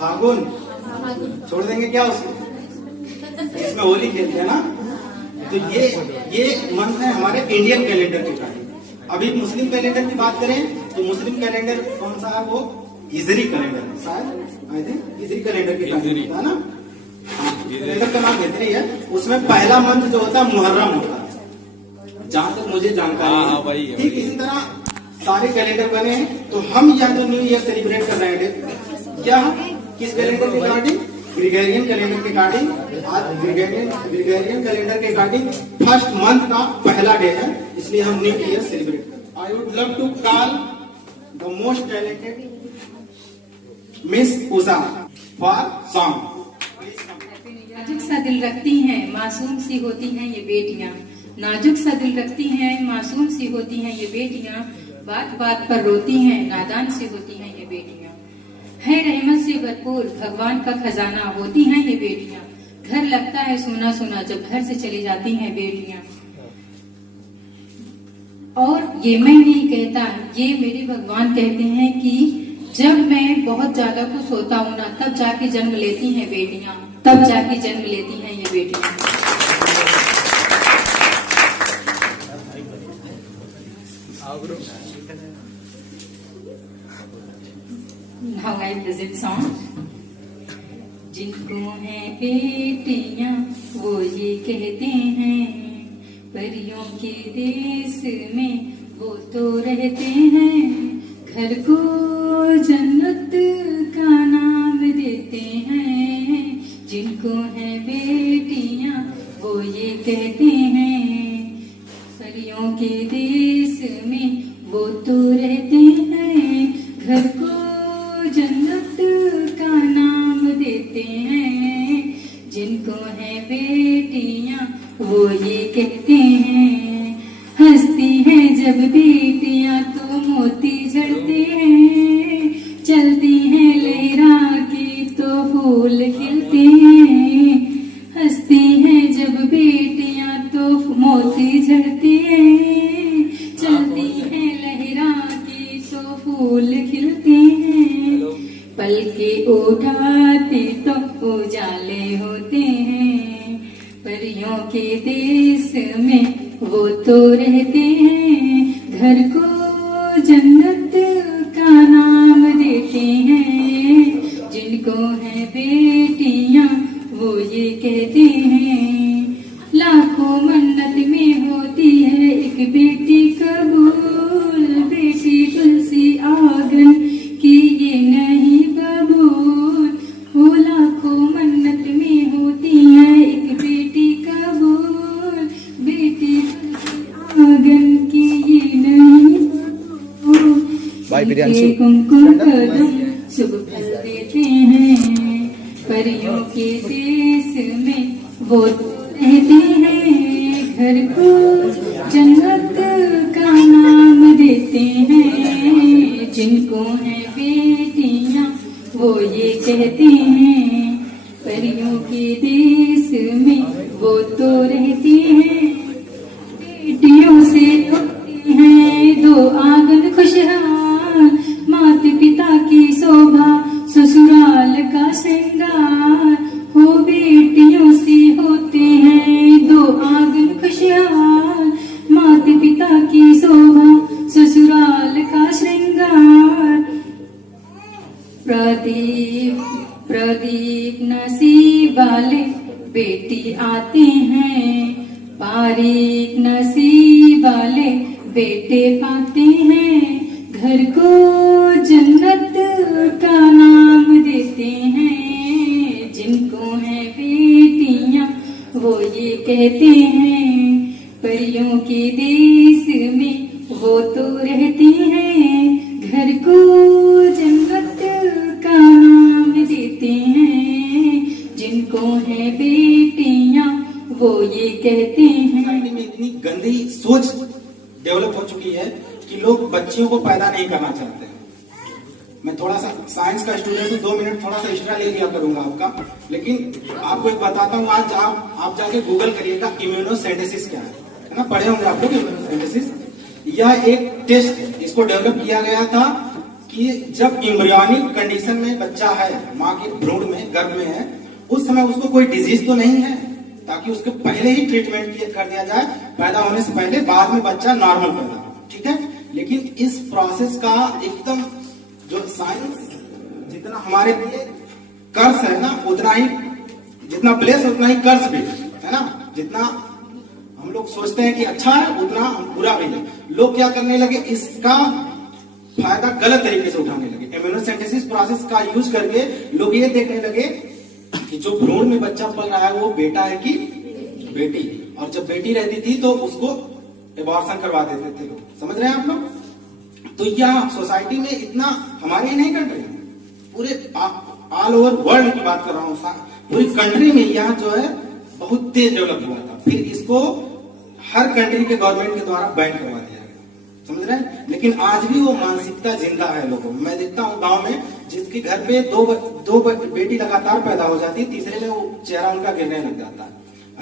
फागुन छोड़ देंगे क्या उसको? इसमें होली खेलते हैं ना। तो ये मंथ है हमारे इंडियन कैलेंडर के कारण। अभी मुस्लिम कैलेंडर की बात करें तो मुस्लिम कैलेंडर कौन सा है? वो हिजरी कैलेंडर है शायद, आई थिंक हिजरी कैलेंडर के कारण है ना। कैलेंडर का नाम हिजरी है। उसमें पहला मंथ जो होता है मुहर्रम होता है, जहां तक मुझे जानकारी है। ठीक इसी तरह सारे कैलेंडर बने हैं। तो हम या तो न्यू ईयर सेलिब्रेट कर रहे हैं क्या किस कैलेंडर के अकॉर्डिंग? ग्रेगोरियन कैलेंडर के अकॉर्डिंग। आज ग्रेगोरियन कैलेंडर के अकॉर्डिंग फर्स्ट मंथ का पहला डे है, इसलिए हम न्यू ईयर सेलिब्रेट करते हैं। I would love to call the most talented miss Usha for song. नाजुक सा दिल रखती हैं, मासूम सी होती हैं ये बेटियां। नाजुक सा दिल रखती हैं, मासूम सी होती हैं ये बेटियां। बात बात पर रोती हैं, नादान सी होती हैं ये बेटियां। है रहमत से भरपूर भगवान का खजाना होती हैं ये बेटियां। घर लगता है सोना सोना जब घर से चली जाती हैं बेटियां। और ये मैं नहीं कहता, ये मेरे भगवान कहते हैं कि जब मैं बहुत ज्यादा खुश होता हूँ ना, तब जाके जन्म लेती हैं बेटियां, तब जाके जन्म लेती हैं ये बेटियां। Now I present song. जिनको है बेटियां वो ये कहते हैं, परियों के देश में वो तो रहते हैं। घर को जन्नत का नाम देते हैं। जिनको है बेटियां वो ये कहते हैं, परियों के देश में वो तो रहते हैं। घर को जन्नत का नाम देते हैं। जिनको है बेटियां वो ये कहते हैं। हंसती हैं जब बेटियां तो मोती झड़ते हैं। चलती हैं लहरा के तो फूल खिलते हैं। हंसती हैं जब बेटियां तो मोती झड़ते हैं। चलती हैं लहरा के तो फूल खिलते हैं। पल के उठाते तो उजाले होते हैं। परियों के देश में वो तो रहते हैं। घर को जन्नत का नाम देते हैं। जिनको है बेटियां वो ये कहते हैं। लाखों मन्नत में होती है एक बेटी कबूल। बेटी तुलसी आंगन की ये नहीं बबूल। वो लाखों मन्नत में होती है एक बेटी कबूल। बेटी तुलसी आंगन की ये नहीं बबूल। कुमकुम कदम शुभ फल देते हैं। परियों के देश में वो रहते हैं। घर को जन्नत का नाम देते हैं। जिनको है बेटियां वो ये कहते हैं। परियों के देश में वो तो रहती हैं। बेटियों से होती हैं दो आंगन खुशहाल। माता पिता की शोभा ससुराल का श्रृंगार। हो बेटियों से होते हैं दो आंगन खुशहाल। माता पिता की शोभा ससुराल का श्रृंगार। प्रदीप प्रदीप नसीब वाले बेटी आते हैं। पारीक नसीब वाले बेटे पाते हैं। घर को जन्नत का नाम देते हैं। जिनको है बेटियां वो ये कहते हैं। परियों के देश में वो तो रहती हैं। घर को जन्नत का नाम देते हैं। जिनको है बेटियां वो ये कहते हैं। में इतनी गंदी सोच डेवलप हो चुकी है कि लोग बच्चियों को पैदा नहीं करना चाहते हैं। मैं थोड़ा सा साइंस का स्टूडेंट हूँ, 2 मिनट थोड़ा सा एक्स्ट्रा ले लिया करूंगा आपका। लेकिन आपको एक बताता हूँ, आज आप जाके गूगल करिएगा इम्यूनोसेंटेसिस क्या है ना। पढ़े होंगे आप लोग इम्यूनोसेंटेसिस। यह एक टेस्ट, इसको डेवलप किया गया था कि जब एम्ब्रियोनिक कंडीशन में बच्चा है, माँ के भ्रूण में, गर्भ में है, उस समय उसको कोई डिजीज तो नहीं है, ताकि उसके पहले ही ट्रीटमेंट कर दिया जाए, पैदा होने से पहले, बाद में बच्चा नॉर्मल पैदा हो, ठीक है। लेकिन इस प्रोसेस का एकदम जो साइंस जितना हमारे लिए कर्ज है ना, उतना ही, जितना ब्लेस उतना ही कर्ज भी है ना। जितना हम लोग सोचते हैं कि अच्छा है, उतना बुरा भी है। लोग क्या करने लगे, इसका फायदा गलत तरीके से उठाने लगे। इम्यूनोसिंथेसिस प्रोसेस का यूज करके लोग ये देखने लगे कि जो भ्रूण में बच्चा पल रहा है वो बेटा है कि बेटी, और जब बेटी रहती थी तो उसको एबॉर्शन करवा देते थे लोग। समझ रहे हैं आप लोग? तो यह सोसाइटी में इतना, हमारे ही नहीं कंट्री, पूरे ऑल ओवर वर्ल्ड की बात कर रहा हूँ, पूरी कंट्री में यह जो है बहुत तेज डेवलप हुआ था। फिर इसको हर कंट्री के गवर्नमेंट के द्वारा बैन करवा दिया गया। समझ रहे हैं? लेकिन आज भी वो मानसिकता जिंदा है लोगों में। मैं देखता हूँ गांव में जिसके घर पे दो बेटी लगातार पैदा हो जाती है, तीसरे में वो चेहरा उनका गिरने लग जाता है।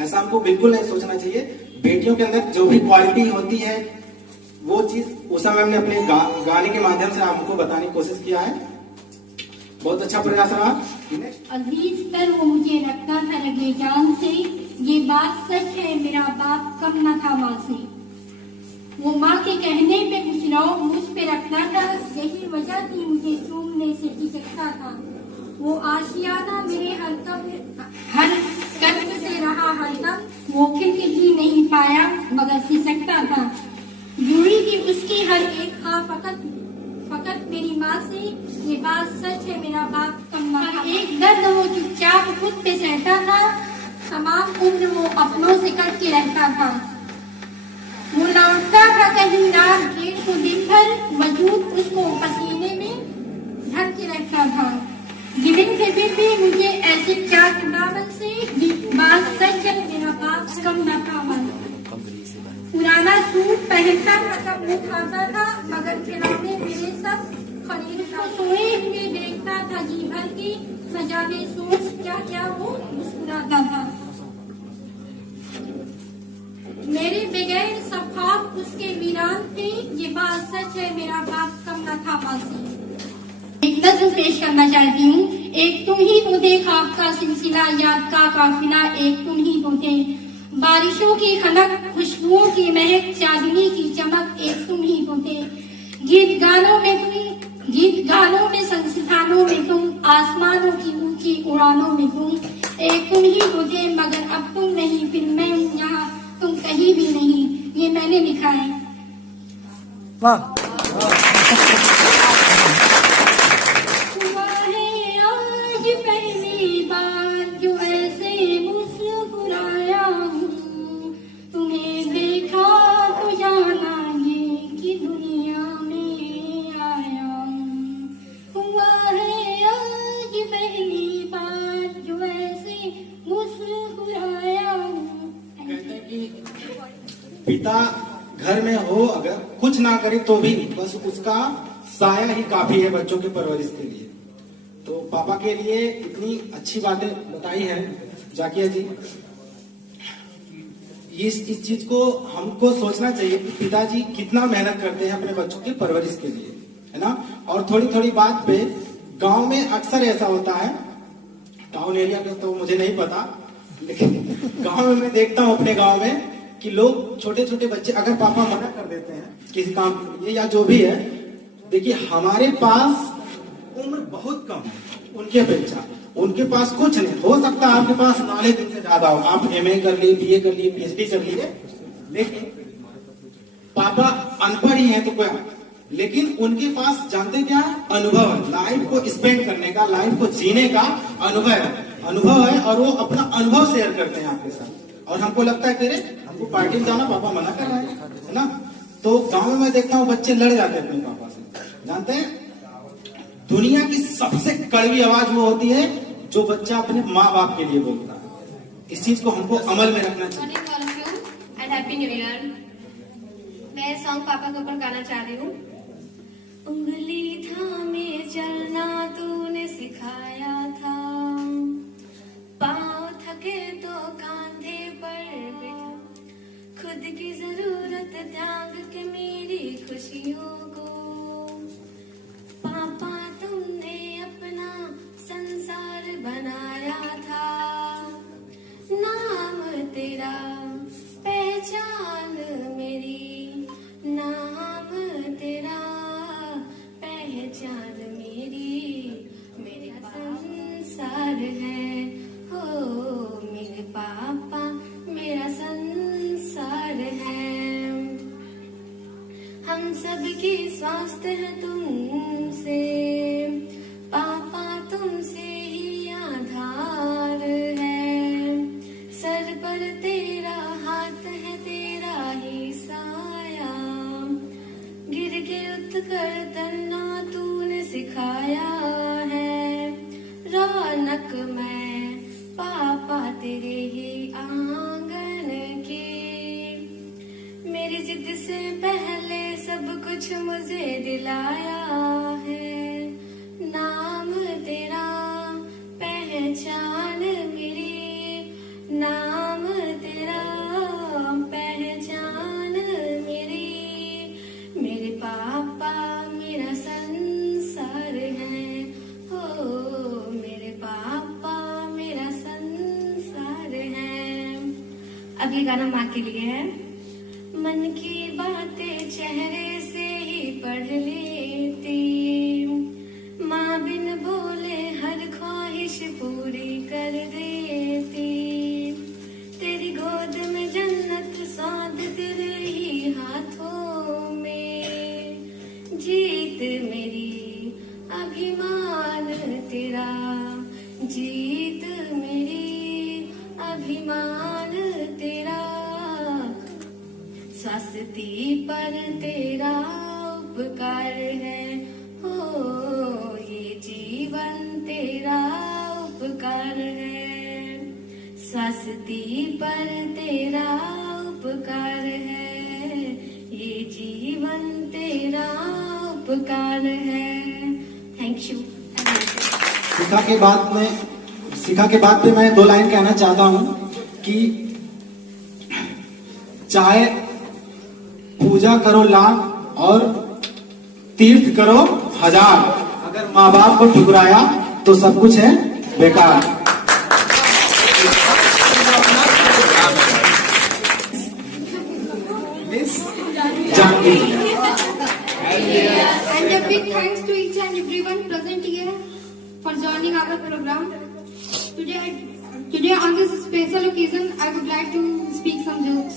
ऐसा हमको बिल्कुल नहीं सोचना चाहिए। बेटियों के अंदर जो भी क्वालिटी होती है वो चीज उस समय हमने अपने गाने के माध्यम से आपको बताने की कोशिश किया है। बहुत अच्छा प्रयास रहा। अजीज पर वो मुझे रखता था लगे जान से, ये बात सच है मेरा बाप कम न था माँ से। वो माँ के कहने पे कुछ रौब मुझ पे रखता था, यही वजह थी मुझे चूमने से झिझकता था। वो आशियाना मेरे हर कदम से रहा हरदम, वो खिलखिली नहीं पाया मगर सिसकता था। जुड़ी थी उसकी हर एक हाँ फकत मेरी माँ से, ये बात सच है मेरा बाप कम न था। एक दर्द वो चुपचाप खुद पे सहता था, तमाम उम्र वो अपनों से कट के रहता था। वो लौटता था कहीं रात गेट को दिन भर, वजूद उसको पसीने में ढक के रखता था। गिविंग के भी मुझे ऐसे चाक दामन से, बात सच है मेरा बाप कम न था। पुराना सूट पहनता था, कब मुँह खाता था, मगर खिलौने मेरे सब खरीदता। सोए हुए देखता था जी भर की, न जाने सोच क्या क्या वो मुस्कुराता था। मेरे बगैर सब ख्वाब उसके वीरान थे, ये बात सच है मेरा बाप कम न था मासी। एक नज़्म पेश करना चाहती हूँ। एक तुम ही तो थे, ख्वाब का सिलसिला, याद का काफिला, एक तुम ही तो थे। बारिशों की खनक, खुशबुओं की महक, चांदनी की चमक, एक तुम ही तो थे। गीत गानों में संस्थानों में तुम, आसमानों की ऊंची उड़ानों में तुम, एक तुम ही तो थे मगर अब तुम नहीं, फिर मैं हूँ यहाँ, तुम कहीं भी नहीं। ये मैंने लिखा है। वाह। आज पहली बार जो ऐसे मुस्कुराया हूँ, तुम्हें देखा तो जाना ये कि दुनिया में आया हूँ। हुआ है आज पहली बार जो ऐसे मुस्कुराया हूँ। कहते हैं कि पिता घर में हो, अगर कुछ ना करे तो भी बस उसका साया ही काफी है बच्चों के परवरिश के लिए। तो पापा के लिए इतनी अच्छी बातें बताई है जाकिया जी। इस चीज को हमको सोचना चाहिए कि पिताजी कितना मेहनत करते हैं अपने बच्चों के परवरिश के लिए, है ना। और थोड़ी थोड़ी बात पे गांव में अक्सर ऐसा होता है, टाउन एरिया का तो मुझे नहीं पता, लेकिन गांव में मैं देखता हूँ अपने गांव में कि लोग छोटे छोटे बच्चे, अगर पापा मना कर देते हैं किसी काम के लिए या जो भी है, देखिए हमारे पास उम्र बहुत कम है उनकी अपेक्षा, उनके पास कुछ नहीं। हो सकता है आपके पास नॉलेज इनसे ज्यादा हो, आप MA कर लिए, BA कर लिए, PhD कर लिए, लेकिन पापा अनपढ़ ही है तो क्या, लेकिन उनके पास जानते क्या है, अनुभव है, लाइफ को स्पेंड करने का, लाइफ को जीने का अनुभव है, और वो अपना अनुभव शेयर करते हैं आपके साथ। और हमको लगता है कि हमको पार्टी में जाना, पापा मना कर रहे हैं, है ना। तो गांव में मैं देखता हूँ बच्चे लड़ जाते हैं अपने पापा से। जानते हैं दुनिया की सबसे कड़वी आवाज वो होती है जो बच्चा अपने माँ बाप के लिए बोलता है। इस चीज को हमको अमल में रखना चाहिए। And happy new year. मैं सॉन्ग पापा के ऊपर गाना चाह रही हूँ। उंगली थामे चलना तूने सिखाया था, पाँव थके तो कांधे पर बिठा, खुद की जरूरत त्याग के मेरी खुशियों को, है, हो मेरे पापा मेरा संसार है। हम सबकी स्वास्थ्य है तुमसे, पापा तुमसे ही आधार है। सर पर तेरा हाथ है, तेरा ही साया, गिर के उठकर तन्ना तूने सिखाया है। रौनक मैं पापा तेरे ही आंगन की, मेरी जिद से पहले सब कुछ मुझे दिलाया है। नाम तेरा पहचान मेरी, नाम तेरा पहचान मेरी। मेरे पापा मेरा संसार है, हो मेरे पापा मेरा संसार है। अब ये गाना माँ के लिए है। मन की बातें चेहरे से ही पढ़ लेती, माँ बिन बोले हर ख्वाहिश पूरी कर देती। तेरी गोद में जन्नत स्वाद तेरे ही हाथों में, जीत मेरी अभिमान तेरा, जीत मेरी अभिमान तेरा। स्वास्थ्य पर तेरा उपकार है, हो ये जीवन तेरा उपकार है। स्वास्थ्य पर तेरा उपकार है, ये जीवन तेरा उपकार है। Thank you. शिखा के बाद पे मैं 2 लाइन कहना चाहता हूँ कि चाहे पूजा करो लाख और तीर्थ करो हजार, अगर माँ बाप को ठुकराया तो सब कुछ है बेकार। Janvi. And a big thanks to each and everyone present here for joining our program. Today on this special occasion, I would like to speak some jokes.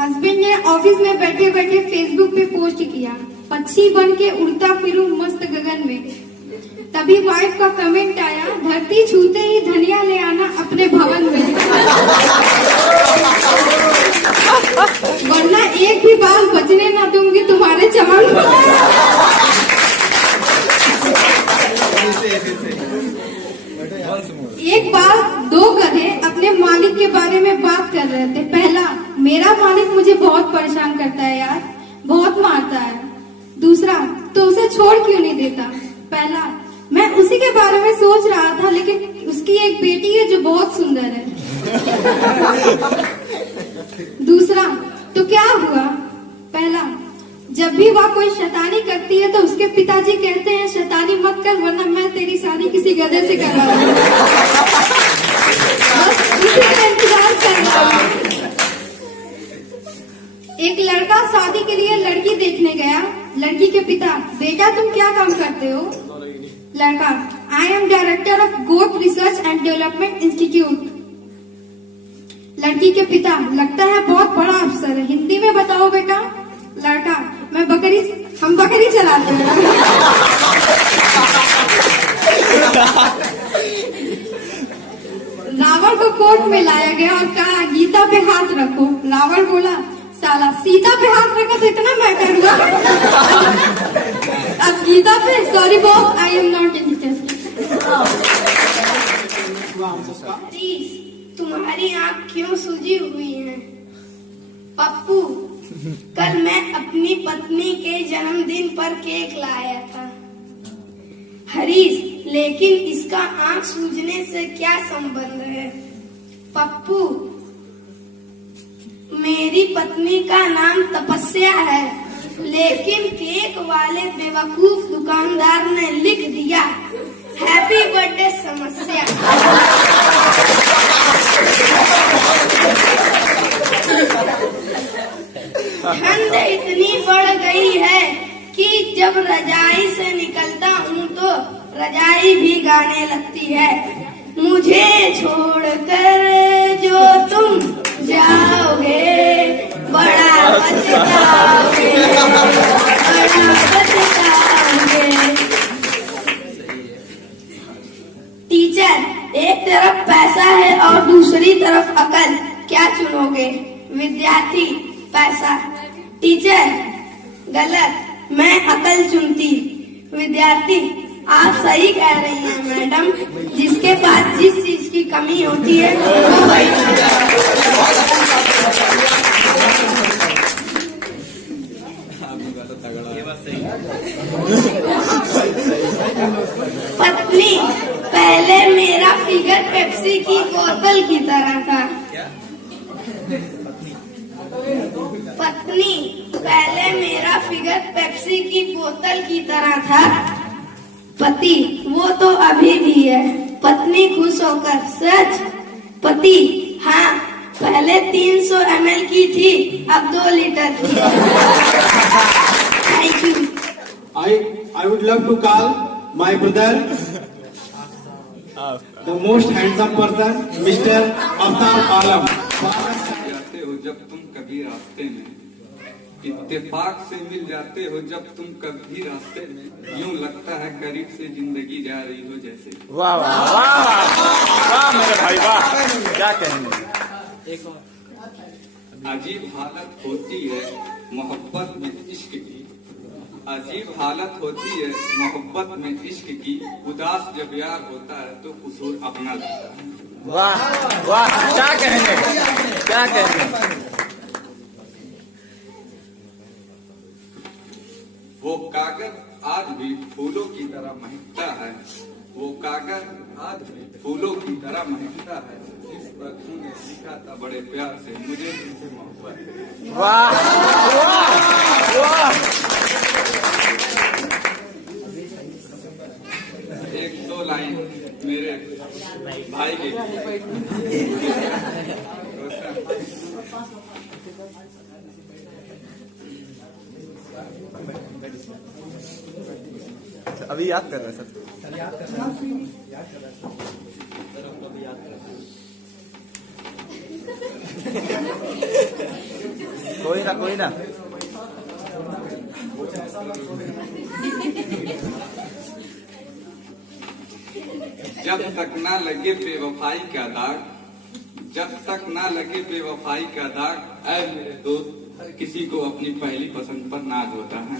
Husband ने ऑफिस में बैठे बैठे फेसबुक पे पोस्ट किया, पक्षी बन के उड़ता फिरूं मस्त गगन में। तभी वाइफ का कमेंट आया, धरती छूते ही धनिया ले आना अपने भवन में, वरना एक भी बाल बचने ना दूंगी तुम्हारे चमन में। एक बार 2 गधे अपने मालिक के बारे में बात कर रहे थे। पहला, मेरा मालिक मुझे बहुत परेशान करता है यार, बहुत मारता है। दूसरा, तो उसे छोड़ क्यों नहीं देता? पहला, मैं उसी के बारे में सोच रहा था, लेकिन उसकी एक बेटी है जो बहुत सुंदर है। दूसरा, तो क्या हुआ? पहला, जब भी वह कोई शैतानी करती है तो उसके पिताजी कहते हैं शैतानी मत कर, वरना मैं तेरी शादी किसी गधे से करवा दूंगा। बस इसी का इंतजार कर रहा हूं। एक लड़का शादी के लिए लड़की देखने गया। लड़की के पिता, बेटा तुम क्या काम करते हो? लड़का, I am director of goat research and development institute. लड़की के पिता, लगता है बहुत बड़ा अफसर है, हिंदी में बताओ बेटा। लड़का, हम बकरी चलाते हैं। रावण को कोर्ट में लाया गया और कहा गीता पे हाथ रखो। रावण बोला, साला सीता पे हाथ रखा तो इतना मैटर हुआ, अब गीता पे? Sorry boss, I am not interested. तुम्हारी आँख क्यों सूजी हुई है? पप्पू, कल मैं अपनी पत्नी के जन्मदिन पर केक लाया था। हरीश, लेकिन इसका आँख सूजने से क्या संबंध है? पप्पू, मेरी पत्नी का नाम तपस्या है, लेकिन केक वाले बेवकूफ दुकानदार ने लिख दिया हैप्पी बर्थडे समस्या। ठंड इतनी बढ़ गई है कि जब रजाई से निकलता हूँ तो रजाई भी गाने लगती है। मुझे छोड़कर जो तुम जाओगे बड़ा पछताओगे, बड़ा पछताओगे। टीचर, एक तरफ पैसा है और दूसरी तरफ अकल, क्या चुनोगे? विद्यार्थी, पैसा। टीचर, गलत, मैं अकल चुनती। विद्यार्थी, आप सही कह रही हैं मैडम, जिसके पास जिस चीज की कमी होती है वो वही चुनता है। पत्नी, पहले मेरा फिगर पेप्सी की बोतल की तरह था। पत्नी, पहले मेरा फिगर पेप्सी की बोतल की तरह था। पति, वो तो अभी भी है। पत्नी खुश होकर, सच? पति, हाँ, पहले 300 ml की थी, अब 2 लीटर की है। Thank you. I would love to call my brother, the most handsome person, Mr. Aftab Alam. जाते हो जब तुम कभी रास्ते में, इत्तेफाक से मिल जाते हो जब तुम कभी रास्ते में, यूं लगता है करीब से जिंदगी जा रही हो जैसे। वाह वाह वाह वाह मेरे भाई वाह, क्या कहेंगे। अजीब हालत होती है मोहब्बत में इश्क की, अजीब हालत होती है मोहब्बत में इश्क की, उदास जब यार होता है तो कसूर अपना लगता है। वाह वाह, क्या कहेंगे, क्या कहेंगे। वो कागज आज भी फूलों की तरह महकता है, वो कागज आज भी फूलों की तरह महकता है, जिस पर तूने लिखा था बड़े प्यार से मुझे तुमसे मोहब्बत है। वाह वाह वाह। एक दो लाइन मेरे भाई के अभी याद कर रहे सर। कोई ना कोई ना। जब तक ना लगे बेवफाई का दाग, जब तक ना लगे बेवफाई का दाग, ऐ मेरे दोस्त, किसी को अपनी पहली पसंद पर नाज होता है।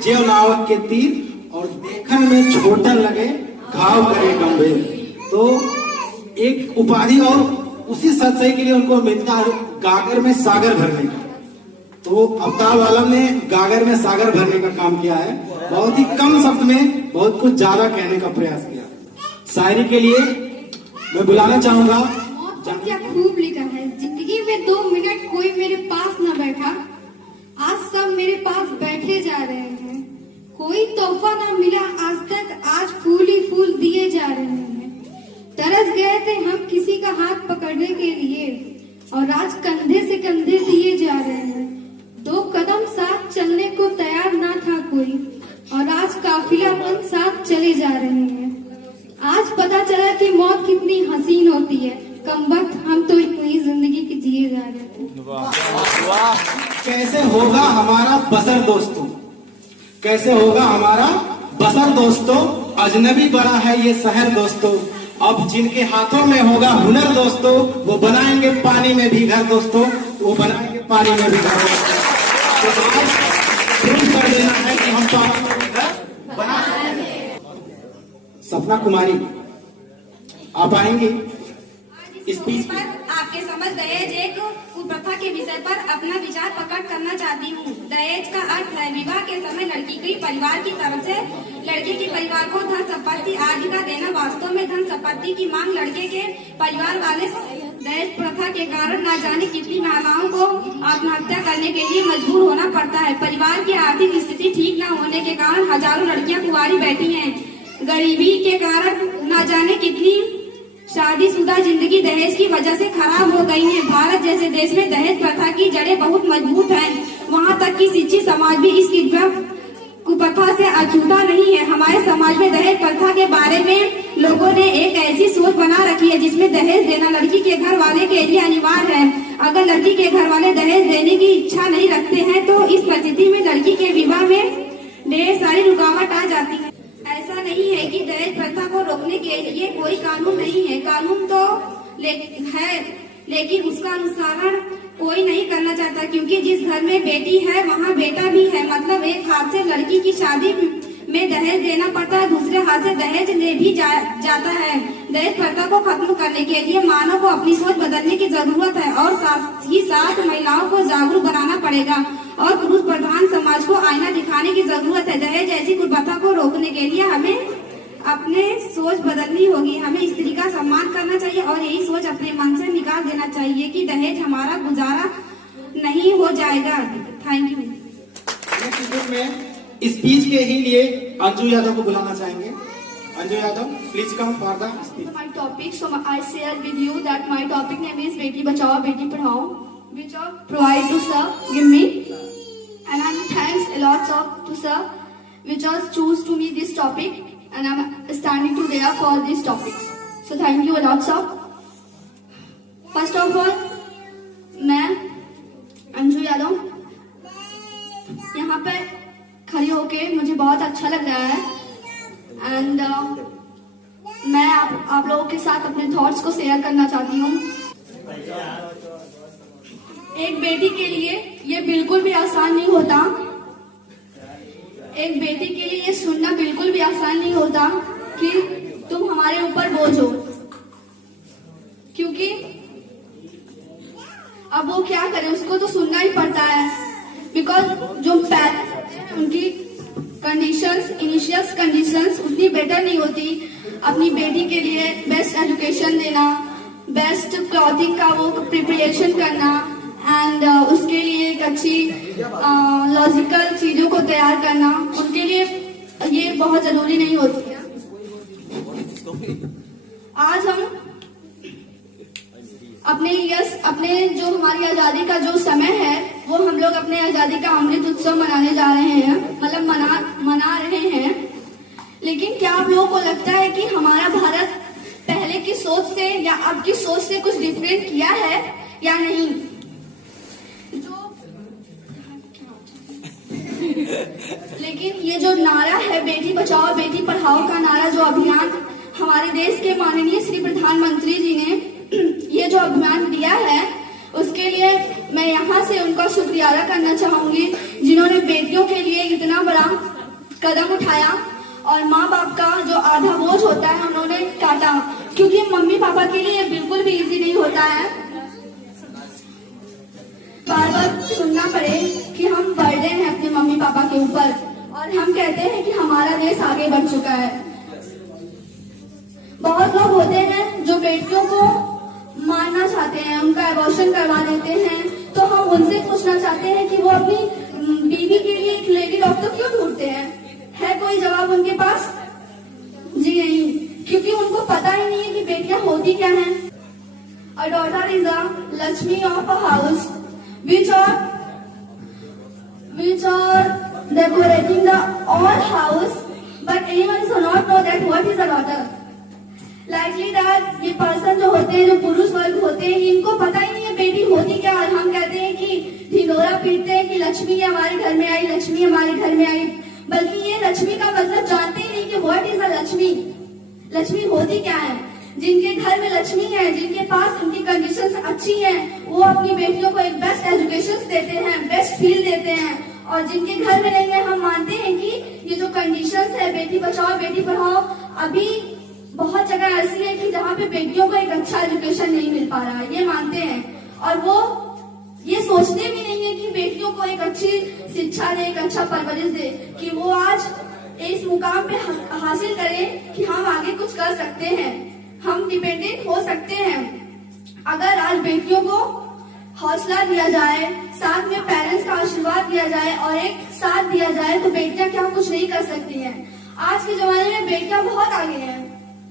जेव नावक के तीर और देखन में छोटन लगे घाव करे गंभीर। तो एक उपाधि और उसी सच्चाई के लिए उनको मिलता है गागर में सागर भरने का। तो आफ्ताब आलम ने गागर में सागर भरने का काम किया है। बहुत ही कम शब्द में बहुत कुछ ज्यादा कहने का प्रयास किया। शायरी के लिए मैं बुलाना चाहूंगा। क्या खूब लिखा है। जिंदगी में 2 मिनट कोई मेरे पास न बैठा, आज सब मेरे पास बैठे जा रहे हैं। कोई तोहफा न मिला आज तक, आज फूल ही फूल दिए जा रहे हैं। तरस गए थे हम किसी का हाथ पकड़ने के लिए, और आज कंधे से कंधे दिए जा रहे हैं। 2 कदम साथ चलने को तैयार ना था कोई, और आज काफिलापन साथ चले जा रहे हैं। आज पता चला कि मौत कितनी हसीन होती है। कमबख्त हम तो वही जिंदगी की जिए जा रहे थे। वाह। कैसे होगा हमारा बसर दोस्तों, कैसे होगा हमारा बसर दोस्तों, अजनबी बड़ा है ये शहर दोस्तों। अब जिनके हाथों में होगा हुनर दोस्तों, वो बनाएंगे पानी में भी घर दोस्तों, वो बनाएंगे पानी में भी घर। तो आज प्रूव कर देना है कि हम पानी में भी घर बना सकते हैं। सपना कुमारी, आप आएंगे स्पीच पर आपके समझ दहेज एक कुप्रथा के विषय पर अपना विचार प्रकट करना चाहती हूँ। दहेज का अर्थ है विवाह के समय लड़की के परिवार की तरफ से लड़के के परिवार को धन संपत्ति आदि का देना। वास्तव में धन संपत्ति की मांग लड़के के परिवार वाले दहेज प्रथा के कारण न जाने कितनी महिलाओं को आत्महत्या करने के लिए मजबूर होना पड़ता है। परिवार की आर्थिक स्थिति ठीक न होने के कारण हजारों लड़कियां कुंवारी बैठी हैं। गरीबी के कारण न जाने कितनी शादीशुदा जिंदगी दहेज की वजह से खराब हो गई है। भारत जैसे देश में दहेज प्रथा की जड़ें बहुत मजबूत हैं। वहाँ तक कि शिक्षित समाज भी इसकी कुप्रथा से अछूता नहीं है। हमारे समाज में दहेज प्रथा के बारे में लोगों ने एक ऐसी सोच बना रखी है जिसमें दहेज देना लड़की के घर वाले के लिए अनिवार्य है। अगर लड़की के घर वाले दहेज देने की इच्छा नहीं रखते हैं तो इस परिस्थिति में लड़की के विवाह में ढेर सारी रुकावट आ जाती है। ऐसा नहीं है कि दहेज प्रथा को रोकने के लिए कोई कानून नहीं है, कानून तो है, लेकिन उसका अनुसरण कोई नहीं करना चाहता, क्योंकि जिस घर में बेटी है वहाँ बेटा भी है। मतलब एक हाथ से लड़की की शादी में दहेज देना पड़ता है, दूसरे हाथ से दहेज ले भी जाता है। दहेज प्रथा को खत्म करने के लिए मानव को अपनी सोच बदलने की जरूरत है और साथ ही साथ महिलाओं को जागरूक बनाना पड़ेगा और पुरुष प्रधान समाज को आईना दिखाने की जरूरत है। दहेज जैसी कुप्रथा को रोकने के लिए हमें अपने सोच बदलनी होगी। हमें स्त्री का सम्मान करना चाहिए और यही सोच अपने मन से निकाल देना चाहिए कि दहेज हमारा गुजारा नहीं हो जाएगा। Thank you. में स्पीच के ही लिए अंजू यादव को बुलाना चाहेंगे। Anju Yadav, please come for the speech. My topic, so I share with you that my topic name is Beti Bachao Beti Padhao, which I provide to sir give me, and I'm thanks a lot to sir which has choose to me this topic, and I'm standing to there for these topics. So thank you a lot sir. First of all, मैं अंजू यादव यहाँ पे खड़ी होके मुझे बहुत अच्छा लग रहा है एंड मैं आप लोगों के साथ अपने थॉट्स को शेयर करना चाहती हूँ। एक बेटी के लिए ये बिल्कुल भी आसान नहीं होता, एक बेटी के लिए ये सुनना बिल्कुल भी आसान नहीं होता कि तुम हमारे ऊपर बोझ हो, क्योंकि अब वो क्या करे, उसको तो सुनना ही पड़ता है। बिकॉज जो पेरेंट्स होते हैं उनकी कंडीशंस, इनिशियल कंडीशंस उतनी बेटर नहीं होती अपनी बेटी के लिए बेस्ट एजुकेशन देना, बेस्ट क्लॉथिंग का वो प्रिपरेशन करना एंड उसके लिए एक अच्छी लॉजिकल चीजों को तैयार करना, उनके लिए ये बहुत जरूरी नहीं होती है। आज हम अपने जो हमारी आजादी का जो समय है वो हम लोग अपने आजादी का अमृत उत्सव मनाने जा रहे हैं, मतलब मना रहे हैं। लेकिन क्या आप लोगों को लगता है कि हमारा भारत पहले की सोच से या अब की सोच से कुछ डिफरेंट किया है या नहीं? लेकिन ये जो नारा है बेटी बचाओ बेटी पढ़ाओ का नारा, जो अभियान हमारे देश के माननीय श्री प्रधानमंत्री जी ने ये जो अभियान दिया है, उसके लिए मैं यहाँ से उनका शुक्रिया अदा करना चाहूंगी, जिन्होंने बेटियों के लिए इतना बड़ा कदम उठाया और माँ बाप का जो आधा बोझ होता है उन्होंने काटा, क्योंकि मम्मी पापा के लिए बिल्कुल भी इजी नहीं होता है। बार बार सुनना पड़े कि हम बर्डन हैं अपने मम्मी पापा के ऊपर और हम कहते हैं कि हमारा देश आगे बढ़ चुका है। बहुत लोग होते हैं जो बेटियों को मारना चाहते हैं, उनका एबॉर्शन करवा देते हैं, तो हम उनसे पूछना चाहते हैं कि वो अपनी बीवी के लिए एक लेडी डॉक्टर क्यों ढूंढते हैं? है कोई जवाब उनके पास? जी नहीं, क्योंकि उनको पता ही नहीं है कि बेटियां होती क्या हैं। A daughter is a Lakshmi of a house which are decorating the all house, but anyone do not know that what is a daughter. Likely that ये पर्सन जो होते हैं, जो पुरुष वर्ग होते हैं, इनको पता ही नहीं है बेटी होती क्या, और हम कहते हैं कि ढिंडोरा पीटते हैं कि लक्ष्मी हमारे घर में आई, लक्ष्मी हमारे घर में आई, बल्कि ये लक्ष्मी का मतलब जानते ही नहीं कि what is a Lakshmi, Lakshmi होती क्या है। जिनके घर में लक्ष्मी है, जिनके पास उनकी कंडीशंस अच्छी हैं, वो अपनी बेटियों को एक बेस्ट एजुकेशन देते हैं, बेस्ट फील देते हैं, और जिनके घर में नहीं है, हम मानते हैं कि ये जो कंडीशंस है बेटी बचाओ बेटी पढ़ाओ, अभी बहुत जगह ऐसी है कि जहाँ पे बेटियों को एक अच्छा एजुकेशन नहीं मिल पा रहा है, ये मानते हैं। और वो ये सोचते भी नहीं है कि बेटियों को एक अच्छी शिक्षा दे, एक अच्छा परवरिश दे, कि वो आज इस मुकाम पे हासिल करें कि हम आगे कुछ कर सकते हैं, हम डिपेंडेंट हो सकते हैं। अगर आज बेटियों को हौसला दिया जाए, साथ में पेरेंट्स का आशीर्वाद दिया जाए और एक साथ दिया जाए, तो बेटियां क्या कुछ नहीं कर सकती हैं। आज के जमाने में बेटियां बहुत आगे हैं,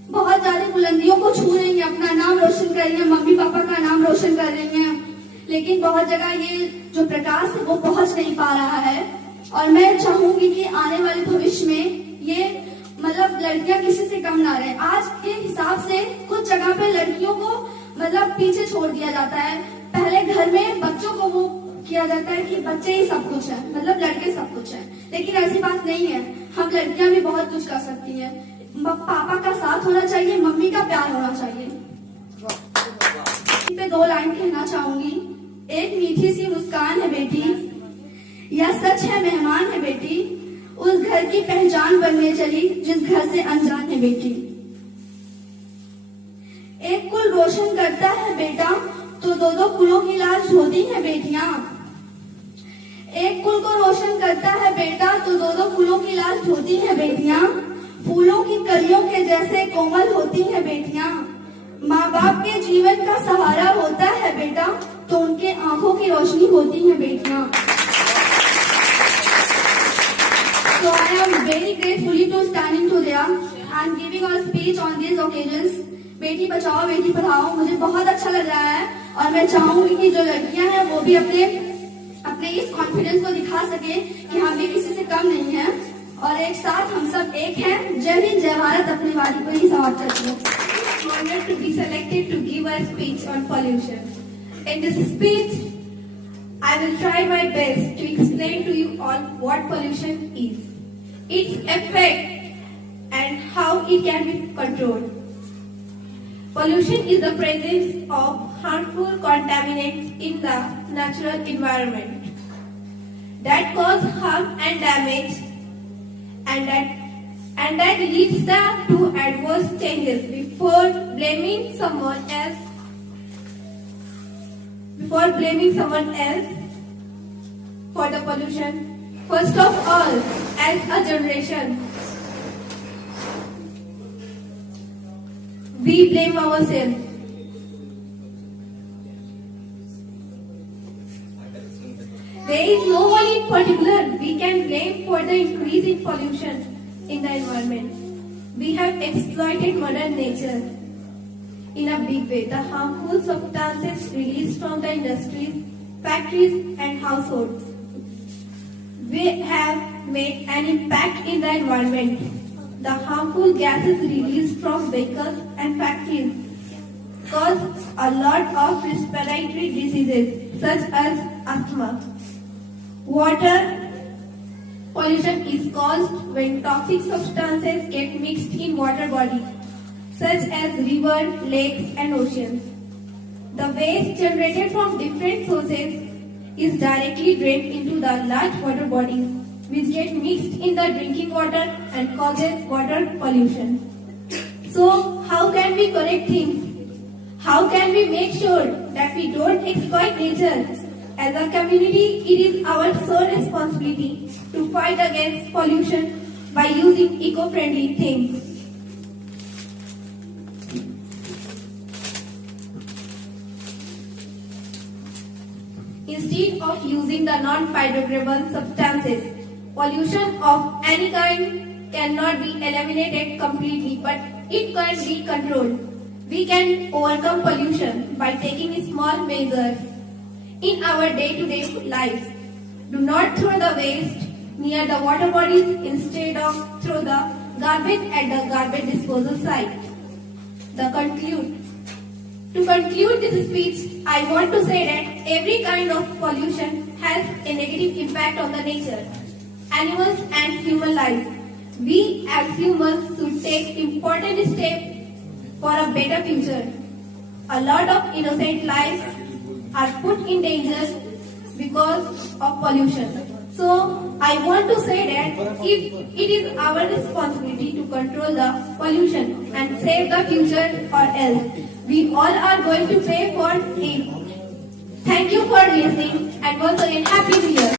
बहुत ज्यादा बुलंदियों को छू रही हैं, अपना नाम रोशन कर रही हैं, मम्मी पापा का नाम रोशन कर रही हैं। लेकिन बहुत जगह ये जो प्रकाश है वो पहुंच नहीं पा रहा है। और मैं चाहूंगी कि आने वाले भविष्य में ये मतलब लड़कियां किसी से कम ना रहे। आज के हिसाब से कुछ जगह पे लड़कियों को मतलब पीछे छोड़ दिया जाता है। पहले घर में बच्चों को वो किया जाता है कि बच्चे ही सब कुछ है, मतलब लड़के सब कुछ है, लेकिन ऐसी बात नहीं है। हम लड़कियां भी बहुत कुछ कर सकती हैं। पापा का साथ होना चाहिए, मम्मी का प्यार होना चाहिए। पे 2 लाइन कहना चाहूंगी। एक मीठी सी मुस्कान है बेटी, या सच है मेहमान है बेटी, उस घर की पहचान बनने चली जिस घर से अनजान है बेटी। एक कुल रोशन करता है बेटा तो 2-2 कुलों की लाज धोती है बेटियां। एक कुल को रोशन करता है बेटा तो 2-2 कुलों की लाज धोती है बेटियां। फूलों की कलियों के जैसे कोमल होती है बेटियां। माँ बाप के जीवन का सहारा होता है बेटा तो उनके आंखों की रोशनी होती है बेटियां। So I am very gratefully to standing to there and giving a speech on these occasions. Beti Bachao Beti Padhao मुझे बहुत अच्छा लग रहा है और मैं चाहूंगी कि जो लड़कियां हैं वो भी अपने इस कॉन्फिडेंस को दिखा सके कि हम भी किसी से कम नहीं हैं और एक साथ हम सब एक हैं। जय हिंद जय भारत। अपनी बारी को ही समाप्त करती हूँ। Honored to be selected to give a speech on pollution. In this speech, I will try my best to explain to you all what pollution is, its effect, and how it can be controlled. Pollution is the presence of harmful contaminants in the natural environment that cause harm and damage, and that leads to adverse changes. Before blaming someone else for the pollution, first of all, as a generation, we blame ourselves. There is no one in particular we can blame for the increase in pollution in the environment. We have exploited modern nature in a big way. The harmful substances released from the industries, factories and households, we have made an impact in the environment. The harmful gases released from vehicles and factories cause a lot of respiratory diseases such as asthma. Water pollution is caused when toxic substances get mixed in water bodies such as rivers, lakes and oceans. The waste generated from different sources is directly drained into the large water bodies which get mixed in the drinking water and causes water pollution. So how can we correct things? How can we make sure that we don't exploit nature? As a community, it is our sole responsibility to fight against pollution by using eco-friendly things. Instead of using the non-biodegradable substances, pollution of any kind cannot be eliminated completely, but it can be controlled. We can overcome pollution by taking small measures in our day-to-day life. Do not throw the waste near the water bodies, instead of throw the garbage at the garbage disposal site. To conclude this speech, I want to say that every kind of pollution has a negative impact on the nature, animals and human life. We as humans should take important steps for a better future. A lot of innocent lives are put in danger because of pollution. So I want to say that if it is our responsibility to control the pollution and save the future, or else we all are going to pay for it. Thank you for listening and once again Happy New Year.